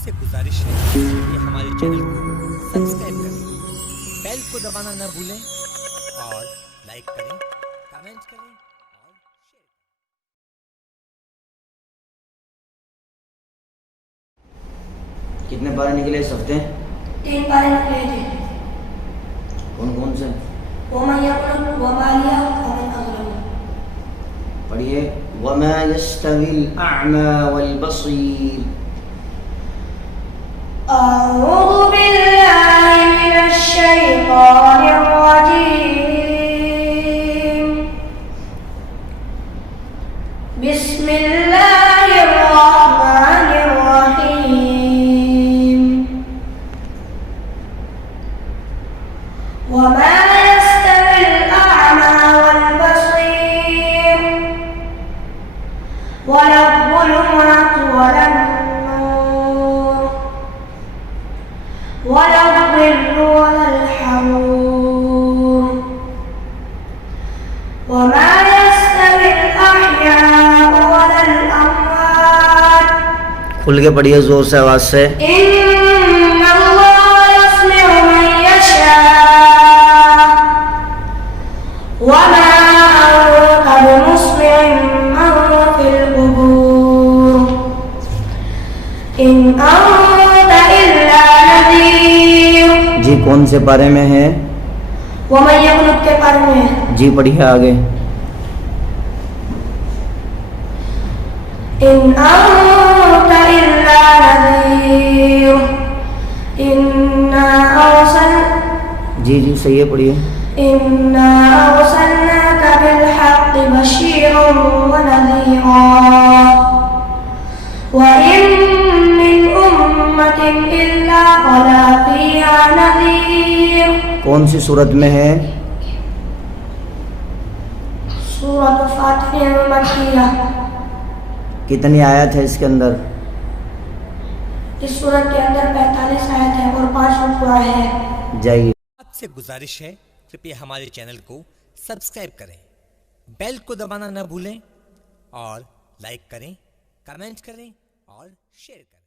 आपसे गुजारिश है कि हमारे चैनल को सब्सक्राइब करें, बेल को दबाना न भूलें और लाइक करें, कमेंट करें और शेयर करें। कितने पारे निकले इस हफ्ते? 3 पारे निकले थे। कौन कौन से? पढ़िए। वमा यस्तविल अअमा वल बसीर। अऊज़ु बिल्लाहि मिनश शैतानिर रजीम। बिस्मिल्लाहिर रहमानिर रहीम। वमा यस्तविल अअमा वल बसीर वला ज़ुलुमातु वलन नूर वला ज़िल्लु वलल हरूर वमा यस्तविल अहयाउ वलल अमवात। खुल के पढ़िए जोर से, आवाज से। इन्नल्लाह यस्मिउ मन यशा वमा अंता बिमुस्मिइन मन फिल कुबूर इन अंता इल्ला नज़ीर। जी कौन से पारे में है? वमन यक़नुत के पारे में है। जी पढ़िए आगे। इन अंता इल्ला नज़ीर इन्ना अरसल जी जी सही है, पढ़िए। इन्ना अरसलनाका बिलहक़्क़ि बशीरन व नज़ीरा व इन मिन उम्मतिन इल्ला खला फ़ीहा नज़ीर। कौन सी सूरत में है? सूरत फातिहा मक्किया। कितनी आयत है इसके अंदर? इस सूरत के अंदर 45 आयत है और 5 रुकू है। जाइए। आपसे गुजारिश है कृपया हमारे चैनल को सब्सक्राइब करें, बेल को दबाना न भूलें और लाइक करें, कमेंट करें और शेयर करें।